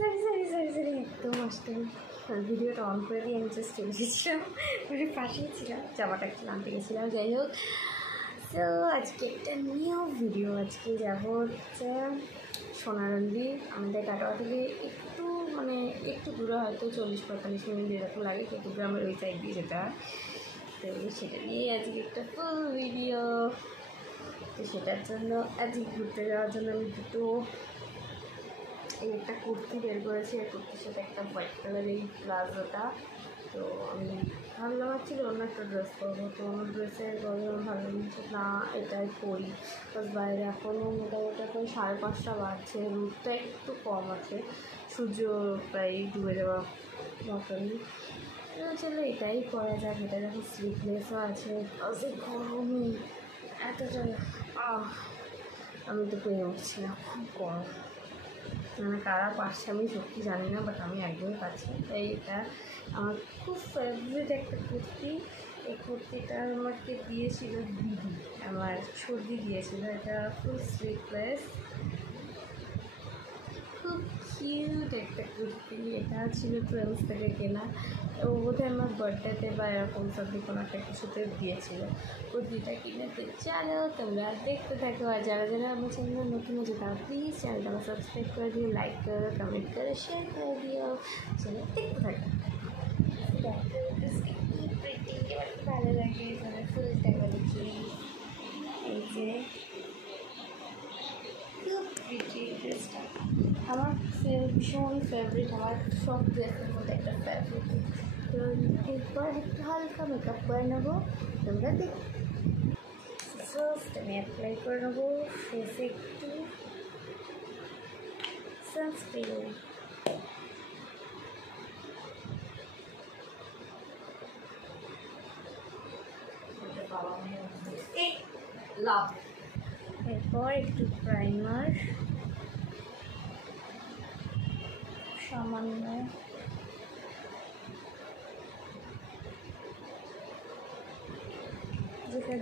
Sorry sorry sorry sorry একদম আসতে ভিডিওটা অন করে দিয়ে আমি জাস্ট চলে এসেছিলাম, মানে পাশেই ছিলাম, জামাটা একটু আনতে গেছিলাম। যাই হোক, তো আজকে একটা নিউ ভিডিও। আজকে যাবো হচ্ছে সোনারন্দি, আমাদের কাটোয়া থেকে একটু মানে একটু দূরে, হয়তো 40-45 মিনিট এরকম লাগে, কিন্তু গ্রামের ওই সাইড দিয়ে যেতে হয়। তো সেটা নিয়ে আজকে একটা ফুল ভিডিও। তো সেটার জন্য আজকে ঘুরতে যাওয়ার জন্য আমি দুটো এই একটা কুর্তি বের করেছি। এই কুর্তির সাথে একটা হোয়াইট কালারের প্লাজোটা। তো আমি ভাবলাম হচ্ছিল অন্য একটা ড্রেস করবো, তো অন্য ড্রেসের গরম ভাবলাম যে না এটাই পরি। বাস বাইরে এখনও মোটামুটি এখন 5:30 বাজছে, রোদটা একটু কম আছে, সূর্য প্রায় ডুবে যাওয়া মতনই। চলো এটাই করা যাক। এটা যখন স্লিপলেসও আছে, গরমই এতটা আমি তো পেয়ে উঠছি না, খুব গরম। মানে কারা পাচ্ছে আমি সত্যি জানি না, বাট আমি একদমই পাচ্ছি। তাই এটা আমার খুব ফেভারিট একটা কুর্তি। এই কুর্তিটা আমাকে দিয়েছিল দিদি, আমার সর্দি দিয়েছিল। এটা ফুল স্লিভলেস, খুব কিউট একটা কুর্তি। এটা ছিল ট্রেন্ডস থেকে কেনা, ও বোধহয় আমার বার্থডেতে বা এরকম সবজি কোনো একটা কিছুতে দিয়েছিল কুর্তিটা কিনে। তো চলো তোমরা দেখতে থাকো। আর যারা যারা আমার চ্যানেল নতুন হচ্ছে তারা প্লিজ চ্যানেলটা সাবস্ক্রাইব করে দিও, লাইক করো, কমেন্ট করে শেয়ার করে দিও। চলো দেখতে থাকো। ভালো লাগে মানে ফুলটা বলেছি, এই যে খুব প্রিটি ড্রেসটা আমার ভীষণ ফেভারিট, আমার সব ড্রেসের মধ্যে একটা ফেভারিট। তো এরপর একটু হালকা মেকআপ করে নেবো, তোমরা দেখ। ফার্স্ট আমি অ্যাপ্লাই করে নেবো ফেসে একটু সানস্ক্রিন। এরপর একটু প্রাইমার সামান্য,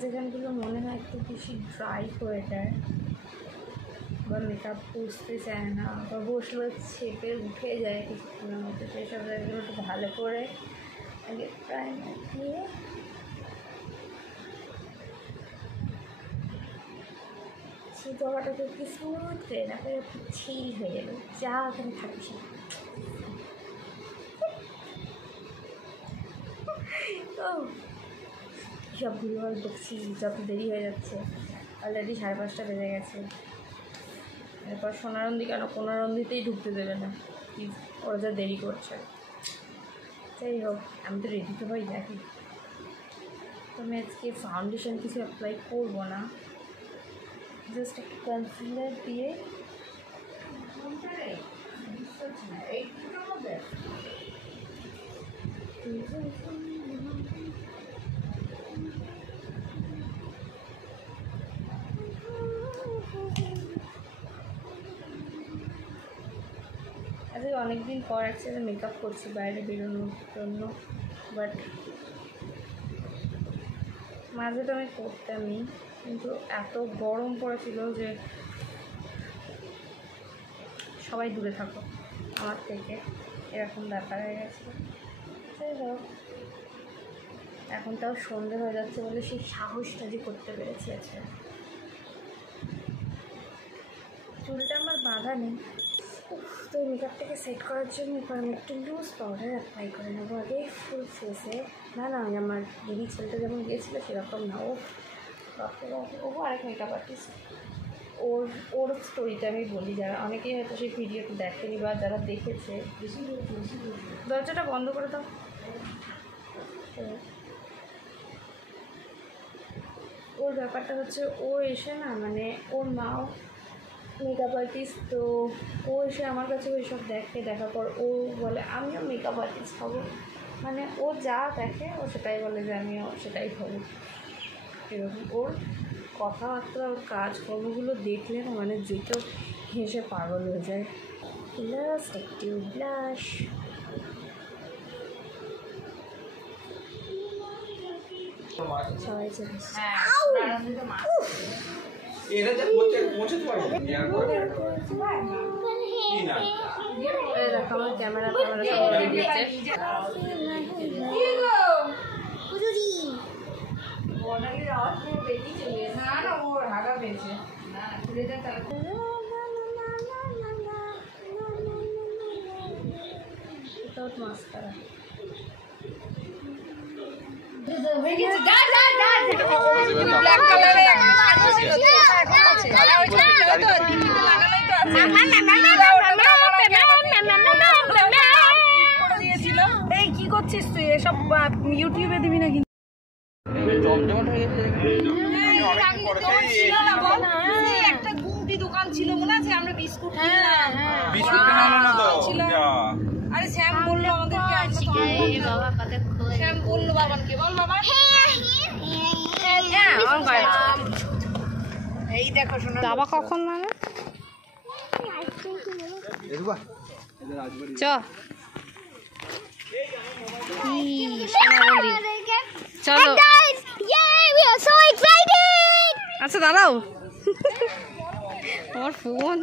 যেখানগুলো মনে হয় একটু বেশি ড্রাই হয়ে যায় বা মেকআপ বসতে চায় না বা বসলে ছেপে উঠে যায় কিছুক্ষণের মধ্যে, সেসব জায়গাগুলো একটু ভালো করে আগে প্রাইমার দিয়ে সেই জায়গাটাকে একটু স্মুথ করে না করে ছিল হয়ে যাবে, যা ওখানে থাকছে। ও সব ভিডিও দেখছি, যত দেরি হয়ে যাচ্ছে, অলরেডি 5:30 বেজে গেছে। এরপর সোনারন্দি কেন, কোনারন্দিতেই ঢুকতে দেবে না, প্লিজ, ওরা যা দেরি করছে। যাই হোক, আমি তো রেডি তো হয়ে যাই। তো আমি আজকে ফাউন্ডেশন কিছু অ্যাপ্লাই করবো না, জাস্ট একটা কনসিলার দিয়ে আজকে অনেকদিন পর একসাথে মেকআপ করছি বাইরে বেরোনোর জন্য, বাট মাঝে তো আমি করতামই, কিন্তু এত গরম পড়েছিল যে সবাই দূরে থাকো আমার থেকে, এরকম ব্যাপার হয়ে গেছে। যাই হোক, এখন তাও সন্ধে হয়ে যাচ্ছে বলে সেই সাহসটা যে করতে পেরেছি আছে। চুলটা আমার বাঁধা নেই। তো মেকআপটাকে সেট করার জন্য এবার আমি একটু লুজ পাউডার অ্যাপ্লাই করে নেবো আগে ফুল ফেসে। না আমি আমার দিদি ছেলেটা যেমন গিয়েছিলো সেরকম না, ও আরেক মেকআপ আর্টিস্ট। ওর স্টোরিটা আমি বলি, যারা অনেকেই হয়তো সেই ভিডিওটা দেখেনি বা যারা দেখেছে। দরজাটা বন্ধ করে দাও। ওর ব্যাপারটা হচ্ছে, ও এসে না মানে ওর মাও মেকআপ আর্টিস্ট, তো ও এসে আমার কাছে ওই সব দেখার পর ও বলে আমিও মেকআপ আর্টিস্ট হবো। মানে ও যা দেখে ও সেটাই বলে যে আমিও সেটাই হবো, এরকম। ওর কথাবার্তা, ওর কাজকর্মগুলো দেখলে না মানে যে কেউ হেসে পাগল হয়ে যায়। লাস্ট একটু ব্লাশ, সবাই চলে দেখো আমার ক্যামেরা মাস্কারা ব্ল্যাক কালারে এই কি করছিস তুই এসব ইউটিউবে দিবি না? কিন্তু একটা গুমটি দোকান ছিল মনে আছে, আমরা বিস্কুট ছিল। আরে শ্যাম বললো আমাদেরকে, শ্যাম বললো বাবাকে, বল বাবা। এই দেখো শোনো বাবা কখন মানে চ চলো। আচ্ছা দাঁড়াও, আমার ফোন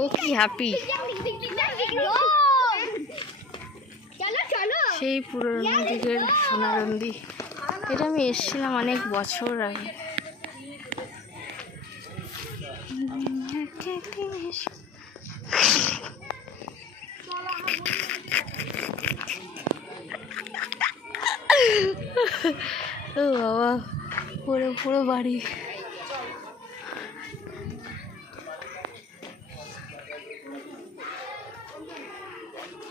ও কি হ্যাপি। সেই পুরনো দিকের সোনারন্দি, এটা আমি এসেছিলাম অনেক বছর আগে। ও বাবা, পুরো পুরো বাড়ি।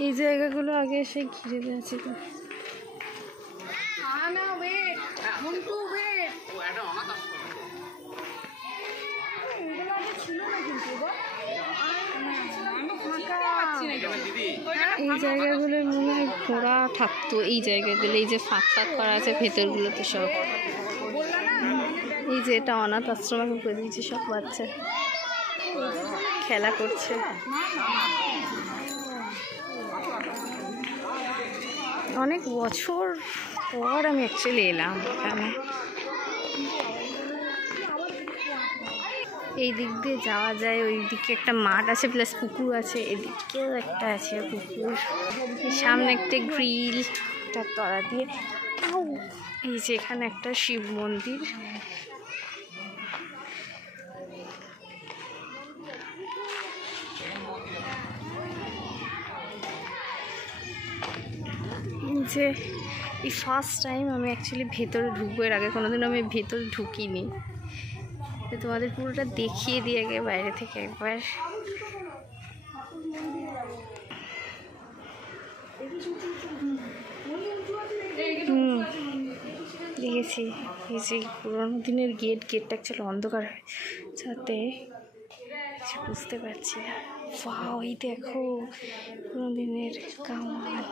এই জায়গাগুলো আগে এসে ঘিরে দিয়েছিল। এই জায়গাগুলো মনে হয় ঘোড়া থাকতো, এই জায়গাগুলো এই যে ফাঁক ফাঁক করা আছে ভেতরগুলোতে সব। এই যে এটা অনাথ আশ্রম আমি করে দিয়েছি, সব বাচ্চা খেলা করছে। অনেক বছর পর আমি অ্যাকচুয়ালি এলাম এখানে। এই দিক দিয়ে যাওয়া যায়, ওই দিকে একটা মাঠ আছে প্লাস পুকুর আছে, এদিকেও একটা আছে পুকুর। সামনে একটা গ্রিল, তার তলা দিয়ে এই যে এখানে একটা শিব মন্দির। যে এই ফার্স্ট টাইম আমি অ্যাকচুয়ালি ভেতরে ঢুকবো, এর আগে কোনোদিন আমি ভেতরে ঢুকিনি। তোমাদের পুরোটা দেখিয়ে দিয়ে আগে বাইরে থেকে একবার। দেখেছি এই যে পুরোনো দিনের গেটটা অ্যাকচুয়ালি অন্ধকার হয় যাতে বুঝতে পারছি না। ওয়াও, এই দেখো পুরোনো দিনের কামান।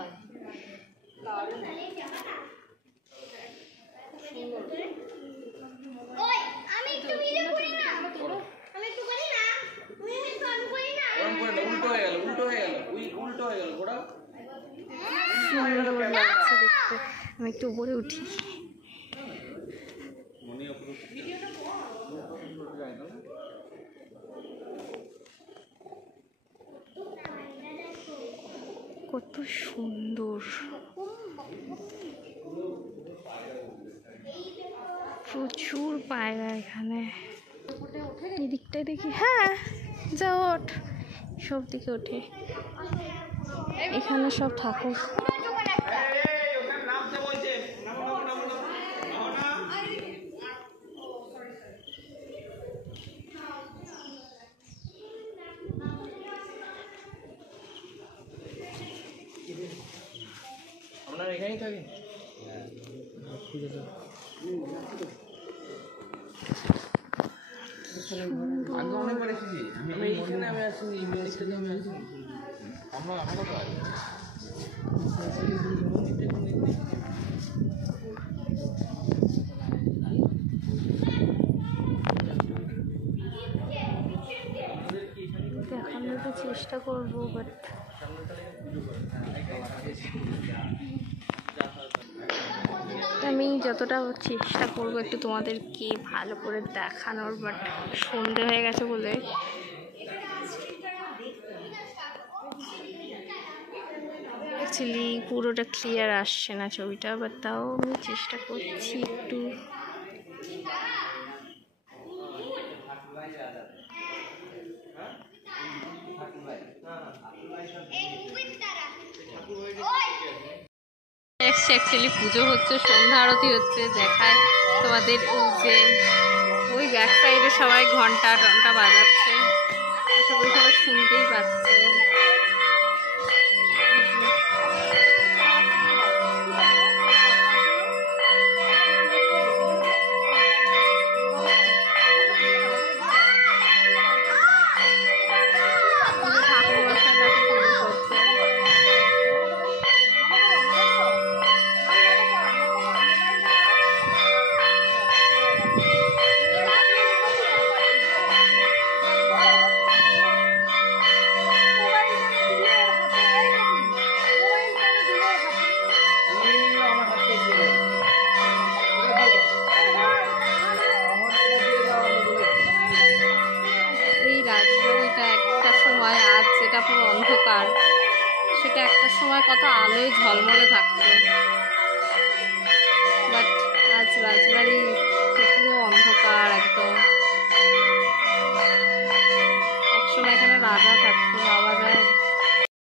আমি একটু উপরে উঠি। কত সুন্দর, প্রচুর পায়রা এখানে। এদিকটায় দেখি, হ্যাঁ যা ওঠ, সব দিকে ওঠে। এখানে সব ঠাকুর। আপনার এখানেই থাকেন? আগে অনেকবার এসেছি আমি, এইখানে আমি আসিনি, আমি আসিনি। আমরা তো দেখানোর তো চেষ্টা করবো, বাট আমি যতটা চেষ্টা করবো একটু তোমাদেরকে ভালো করে দেখানোর, বাট সন্ধে হয়ে গেছে বলে অ্যাকচুয়ালি পুরোটা ক্লিয়ার আসছে না ছবিটা, বাট তাও আমি চেষ্টা করছি একটু। অ্যাকচুয়ালি পুজো হচ্ছে, সন্ধ্যা আরতি হচ্ছে, দেখায় তোমাদের ওই যে ওই ব্যাক সাইডে সবাই ঘন্টা টন্টা বাজাচ্ছে, সবাই সবাই শুনতেই পাচ্ছে। যেটা পুরো অন্ধকার, সেটা একটা সময় কত আলোয় ঝলমলে থাকতো।